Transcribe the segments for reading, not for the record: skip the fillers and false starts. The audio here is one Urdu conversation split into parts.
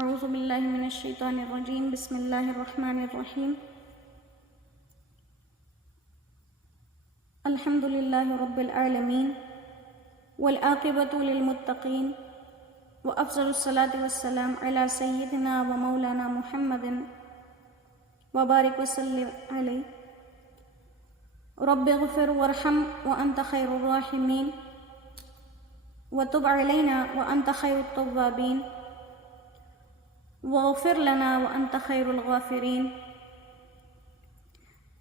اعوذ باللہ من الشیطان الرجیم بسم اللہ الرحمن الرحیم الحمد للہ رب العالمین والعاقبۃ للمتقین وافضل الصلاة والسلام علی سیدنا و مولانا محمد وبارک وسلم علیہ رب اغفر وارحم وانت خیر الراحمین وتب علینا وانت خیر التوابین واغفر لنا وانت خیر الغافرین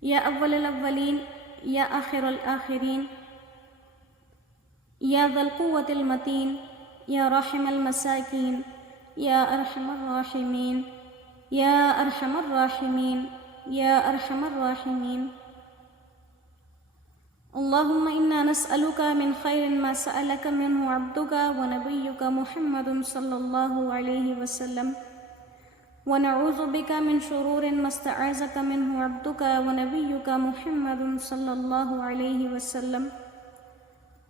یا اول الاولین یا آخر الآخرین یا ذا القوة المتین یا راحم المساکین یا ارحم الراحمین یا ارحم الراحمین یا ارحم الراحمین اللہم انا نسألک من خیر ما سألک منہ عبدک ونبیک محمد صلی اللہ علیہ وسلم ونعوذ بك من شرور ما استعاذك منه عبدك ونبيك محمد صلى الله عليه وسلم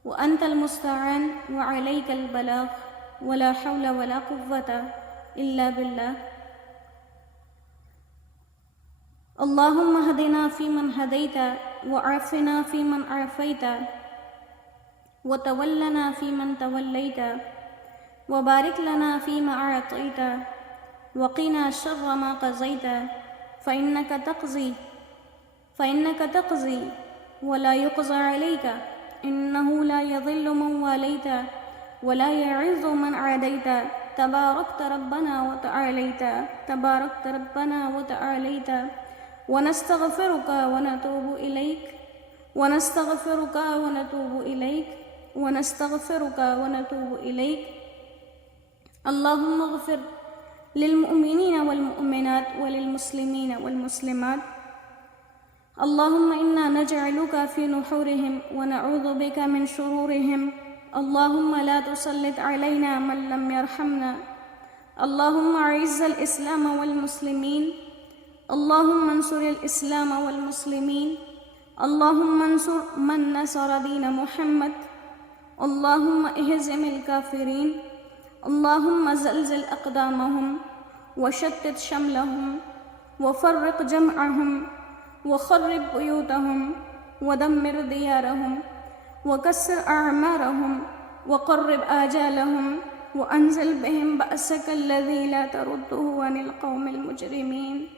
وأنت المستعان وعليك البلاغ ولا حول ولا قوة إلا بالله اللهم اهدنا فيمن هديت وعافنا فيمن عافيت وتولنا فيمن توليت وبارك لنا فيما أعطيت وقنا شر ما قضيت فإنك تقضي ولا يقضى عليك إنه لا يضل من واليت ولا يعز من عاديت تباركت ربنا وتعاليت ونستغفرك ونتوب إليك اللهم اغفر للمؤمنين والمؤمنات وللمسلمين والمسلمات اللهم إنا نجعلك في نحورهم ونعوذ بك من شرورهم اللهم لا تسلط علينا من لم يرحمنا اللهم أعز الإسلام والمسلمين اللهم انصر الإسلام والمسلمين اللهم انصر من نصر دين محمد اللهم اهزم الكافرين اللهم زلزل أقدامهم وشتت شملهم وفرق جمعهم وخرب بيوتهم ودمر ديارهم وكسر أعمارهم وقرب آجالهم وأنزل بهم بأسك الذي لا ترده عن القوم المجرمين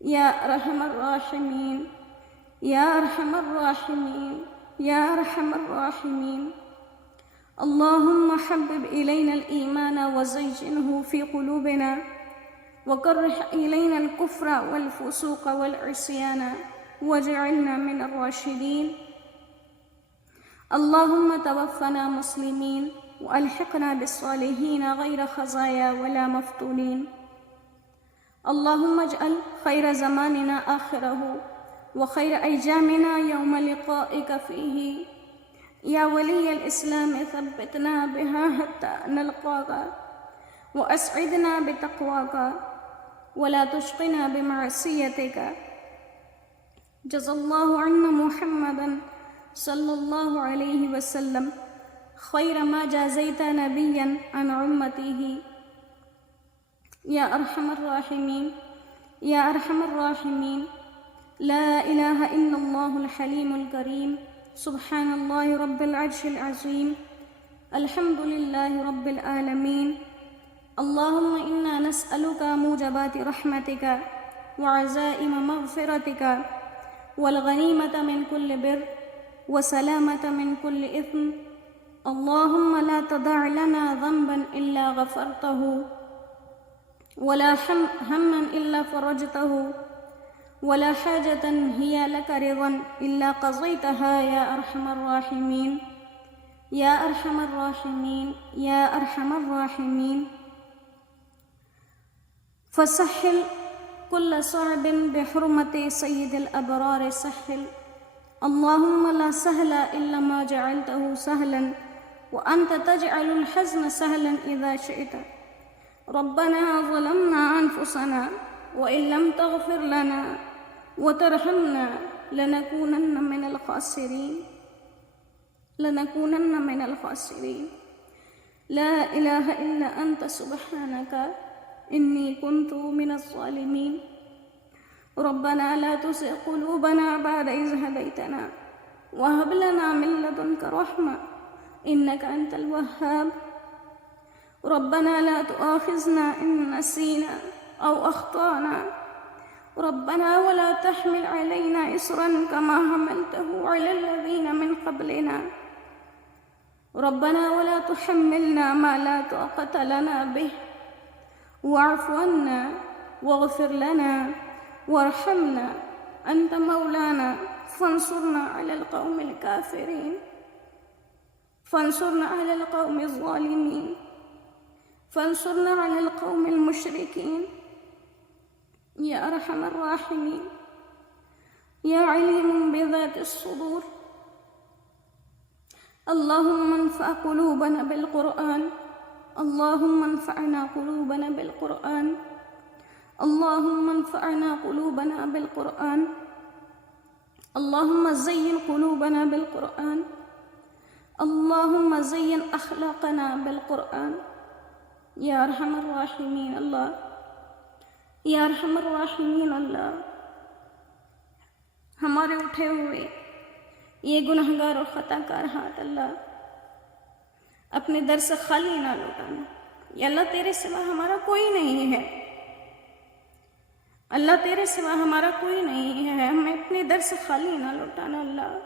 يا أرحم الراحمين يا أرحم الراحمين يا أرحم الراحمين اللهم حبب إلينا الإيمان وزينه في قلوبنا وكره إلينا الكفر والفسوق والعصيان واجعلنا من الراشدين اللهم توفنا مسلمين وألحقنا بالصالحين غير خزايا ولا مفتونين اللهم اجعل خير زماننا آخره وخير أيامنا يوم لقائك فيه يا ولي الإسلام ثبتنا بها حتى نلقاك وأسعدنا بتقواك ولا تشقنا بمعصيتك جزا الله عنا محمدا صلى الله عليه وسلم خير ما جازيت نبيا عن أمته يا أرحم الراحمين يا أرحم الراحمين لا إله إلا الله الحليم الكريم سبحان الله رب العرش العظيم الحمد لله رب العالمين اللهم إنا نسألك موجبات رحمتك وعزائم مغفرتك والغنيمة من كل بر وسلامة من كل إثم اللهم لا تدع لنا ذنبا إلا غفرته ولا هما إلا فرجته ولا حاجة هي لك رضا إلا قضيتها يا أرحم الراحمين يا أرحم الراحمين يا أرحم الراحمين فسهل كل صعب بحرمة سيد الأبرار سهل اللهم لا سهل إلا ما جعلته سهلا وأنت تجعل الحزن سهلا إذا شئت ربنا ظلمنا أنفسنا وإن لم تغفر لنا وترحمنا لنكونن من الخاسرين لا إله إلا أنت سبحانك إني كنت من الظالمين ربنا لا تزغ قلوبنا بعد إذ هديتنا وهب لنا من لدنك رحمة إنك أنت الوهاب ربنا لا تؤاخذنا إن نسينا أو أخطأنا ربنا ولا تحمل علينا إصرا كما حملته على الذين من قبلنا ربنا ولا تحملنا ما لا طاقة لنا به واعف عنا واغفر لنا وارحمنا أنت مولانا فانصرنا على القوم الكافرين فانصرنا على القوم الظالمين فانصرنا على القوم المشركين يا أرحم الراحمين يا عليم بذات الصدور اللهم انفع قلوبنا بالقرآن اللهم انفعنا قلوبنا بالقرآن اللهم انفعنا قلوبنا بالقرآن اللهم زين قلوبنا بالقرآن اللهم زين أخلاقنا بالقرآن يا أرحم الراحمين الله یا ارحم الراحمین اللہ، ہمارے اٹھے ہوئے یہ گنہگار اور خطا کار ہاتھ اللہ اپنے در سے خالی نہ لوٹانا۔ یا اللہ تیرے سوا ہمارا کوئی نہیں ہے، اللہ تیرے سوا ہمارا کوئی نہیں ہے، ہمیں اپنے در سے خالی نہ لوٹانا اللہ۔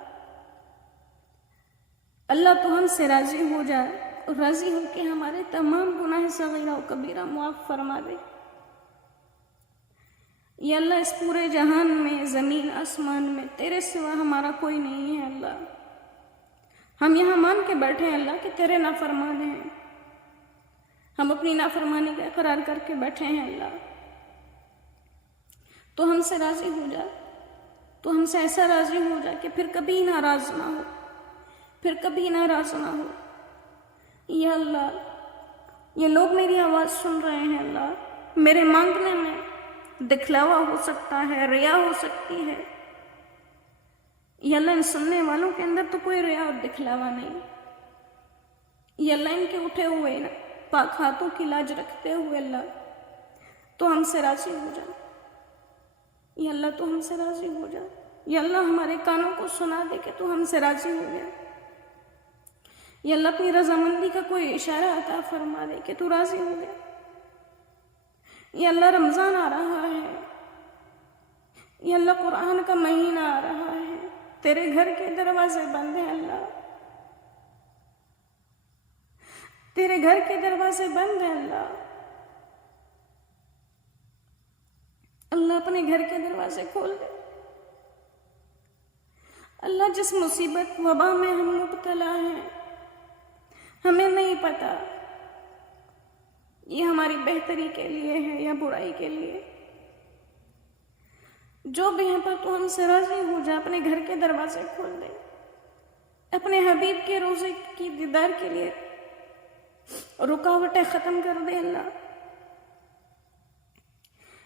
اللہ تو ہم سے راضی ہو جا اور راضی ہو کے ہمارے تمام گناہ صغیرہ و کبیرہ معاف فرما دے۔ یا اللہ اس پورے جہان میں، زمین آسمان میں تیرے سوا ہمارا کوئی نہیں ہے اللہ۔ ہم یہاں مان کے بیٹھے ہیں اللہ کہ تیرے نافرمان ہیں، ہم اپنی نافرمانی کا اقرار کر کے بیٹھے ہیں اللہ۔ تو ہم سے راضی ہو جا، تو ہم سے ایسا راضی ہو جا کہ پھر کبھی ناراض نہ ہو، پھر کبھی ناراض نہ ہو۔ یا اللہ یہ لوگ میری آواز سن رہے ہیں اللہ، میرے مانگنے میں دکھلاوا ہو سکتا ہے، ریا ہو سکتی ہے، یا اللہ ان سننے والوں کے اندر تو کوئی ریا اور دکھلاوا نہیں۔ یا اللہ ان کے اٹھے ہوئے پاک ہاتھوں کی لاج رکھتے ہوئے اللہ تو ہم سے راضی ہو جا، یا اللہ تو ہم سے راضی ہو جا۔ یا اللہ ہمارے کانوں کو سنا دے کہ تو ہم سے راضی ہو گیا۔ یا اللہ اپنی رضامندی کا کوئی اشارہ عطا فرما دے کہ تو راضی ہو گیا۔ یا اللہ رمضان آ رہا ہے، یا اللہ قرآن کا مہینہ آ رہا ہے، تیرے گھر کے دروازے بند ہیں اللہ، تیرے گھر کے دروازے بند ہیں اللہ۔ اللہ اپنے گھر کے دروازے کھول دے اللہ۔ جس مصیبت وبا میں ہم مبتلا ہیں ہمیں نہیں پتا یہ ہماری بہتری کے لیے ہے یا برائی کے لیے، جو بھی یہاں پر تو ہم سے راضی ہو جا، اپنے گھر کے دروازے کھول دے، اپنے حبیب کے روزے کی دیدار کے لیے رکاوٹیں ختم کر دے اللہ۔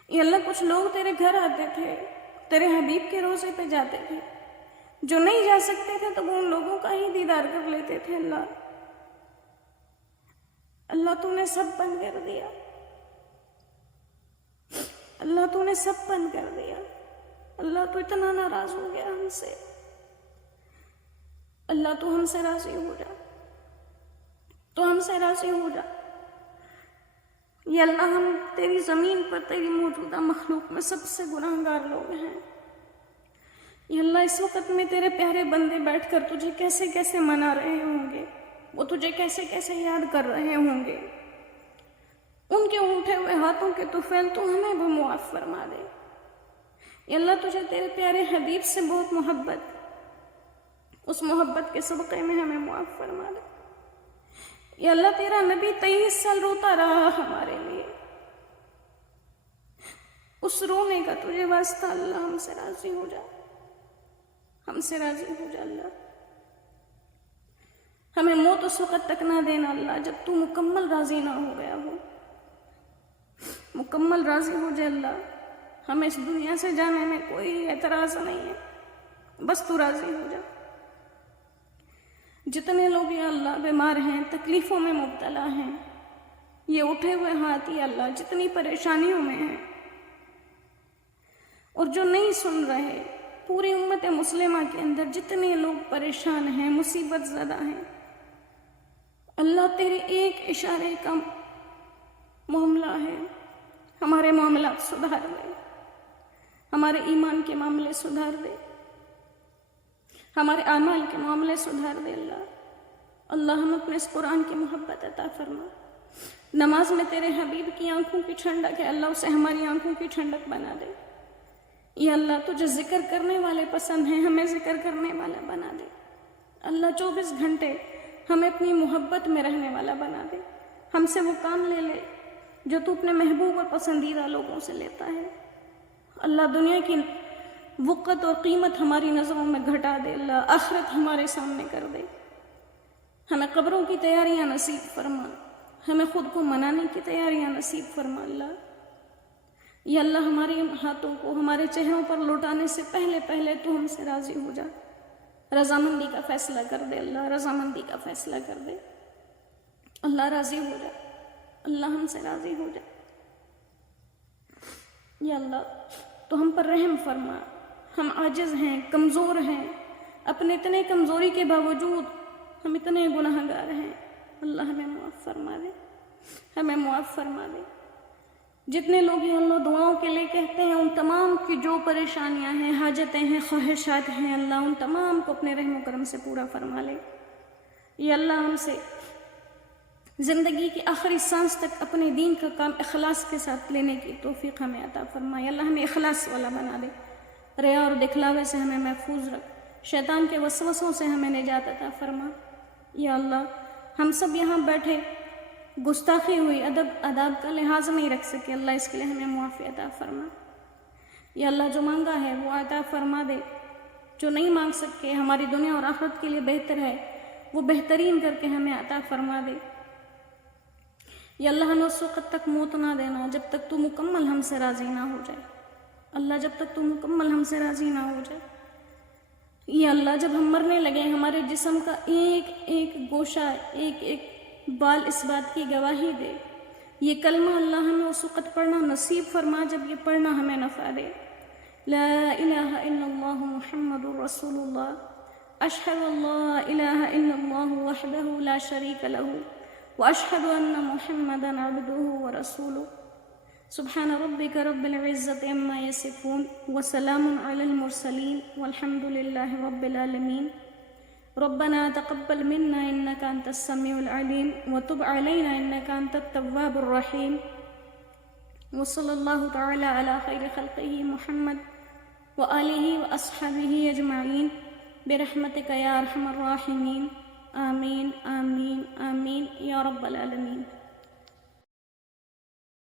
یا اللہ کچھ لوگ تیرے گھر آتے تھے، تیرے حبیب کے روزے پہ جاتے تھے، جو نہیں جا سکتے تھے تو وہ ان لوگوں کا ہی دیدار کر لیتے تھے اللہ۔ اللہ تو نے سب بند کر دیا، اللہ تو نے سب بند کر دیا۔ اللہ تو اتنا ناراض ہو گیا ہم سے، اللہ تو ہم سے راضی ہو جا، تو ہم سے راضی ہو جا۔ یا اللہ ہم تیری زمین پر، تیری موجودہ مخلوق میں سب سے گناہگار لوگ ہیں۔ یا اللہ اس وقت میں تیرے پیارے بندے بیٹھ کر تجھے کیسے کیسے منا رہے ہوں گے، وہ تجھے کیسے کیسے یاد کر رہے ہوں گے، ان کے اٹھے ہوئے ہاتھوں کے طفیل تو ہمیں بھی معاف فرما دے۔ یا اللہ تجھے تیرے پیارے حبیب سے بہت محبت، اس محبت کے صدقے میں ہمیں معاف فرما دے۔ یا اللہ تیرا نبی 23 سال روتا رہا ہمارے لیے، اس رونے کا تجھے واسطہ اللہ ہم سے راضی ہو جا، ہم سے راضی ہو جا اللہ۔ ہمیں موت اس وقت تک نہ دینا اللہ جب تو مکمل راضی نہ ہو گیا ہو، مکمل راضی ہو جائے اللہ۔ ہمیں اس دنیا سے جانے میں کوئی اعتراض نہیں ہے، بس تو راضی ہو جا۔ جتنے لوگ یا اللہ بیمار ہیں، تکلیفوں میں مبتلا ہیں، یہ اٹھے ہوئے ہاتھ یا اللہ جتنی پریشانیوں میں ہیں، اور جو نہیں سن رہے، پوری امت مسلمہ کے اندر جتنے لوگ پریشان ہیں، مصیبت زدہ ہیں، اللہ تیرے ایک اشارے کا معاملہ ہے، ہمارے معاملات سدھار دے، ہمارے ایمان کے معاملے سدھار دے، ہمارے اعمال کے معاملے سدھار دے اللہ ہم اپنے اس قرآن کی محبت عطا فرما، نماز میں تیرے حبیب کی آنکھوں کی ٹھنڈک ہے اللہ اسے ہماری آنکھوں کی ٹھنڈک بنا دے، یا اللہ تجھے ذکر کرنے والے پسند ہیں، ہمیں ذکر کرنے والا بنا دے، اللہ 24 گھنٹے ہمیں اپنی محبت میں رہنے والا بنا دے، ہم سے وہ کام لے لے جو تو اپنے محبوب اور پسندیدہ لوگوں سے لیتا ہے، اللہ دنیا کی وقت اور قیمت ہماری نظروں میں گھٹا دے، اللہ آخرت ہمارے سامنے کر دے، ہمیں قبروں کی تیاریاں نصیب فرما، ہمیں خود کو منانے کی تیاریاں نصیب فرما یا اللہ ہمارے ہاتھوں کو ہمارے چہروں پر لوٹانے سے پہلے تو ہم سے راضی ہو جا، رضامندی کا فیصلہ کر دے اللہ، رضامندی کا فیصلہ کر دے اللہ، راضی ہو جا اللہ، ہم سے راضی ہو جا یا اللہ، تو ہم پر رحم فرما، ہم عاجز ہیں، کمزور ہیں، اپنے اتنے کمزوری کے باوجود ہم اتنے گناہگار ہیں، اللہ ہمیں معاف فرما دے، ہمیں معاف فرما دے، جتنے لوگ ہیں اللہ دعاؤں کے لیے کہتے ہیں، ان تمام کی جو پریشانیاں ہیں، حاجتیں ہیں، خواہشات ہیں، اللہ ان تمام کو اپنے رحم و کرم سے پورا فرما لے، یا اللہ ہم سے زندگی کی آخری سانس تک اپنے دین کا کام اخلاص کے ساتھ لینے کی توفیق ہمیں عطا فرما، یا اللہ ہمیں اخلاص والا بنا دے، ریا اور دکھلاوے سے ہمیں محفوظ رکھ، شیطان کے وسوسوں سے ہمیں نجات عطا فرما، یا اللہ ہم سب یہاں بیٹھے گستاخی ہوئی ادب آداب کا لحاظ نہیں رکھ سکے، اللہ اس کے لیے ہمیں معافی عطا فرما، یا اللہ جو مانگا ہے وہ عطا فرما دے، جو نہیں مانگ سکے ہماری دنیا اور آخرت کے لیے بہتر ہے وہ بہترین کر کے ہمیں عطا فرما دے، یا اللہ ہمیں اس وقت تک موت نہ دینا جب تک تو مکمل ہم سے راضی نہ ہو جائے، اللہ جب تک تو مکمل ہم سے راضی نہ ہو جائے، یا اللہ جب ہم مرنے لگے ہمارے جسم کا ایک ایک گوشہ، ایک ایک بال اس بات کی گواہی دے، یہ کلمہ اللہ ہمیں اس وقت پڑھنا نصیب فرما جب یہ پڑھنا ہمیں نفع دے، لا الہ الا اللہ محمد رسول اللہ، اشہد ان لا الہ الا اللہ وحدہ لا شریک لہ واشہد ان محمدا عبدہ ورسولہ، سبحان ربک رب العزة عما یصفون وسلام علی المرسلین والحمد للہ رب العالمین، ربنا تقبل منا انك انت السميع العليم وتب علينا انك انت التواب الرحيم، وصلى الله تعالى على خير خلقه محمد وآله وأصحابه أجمعين برحمتك يا أرحم الراحمين، آمين آمين آمين يا رب العالمين.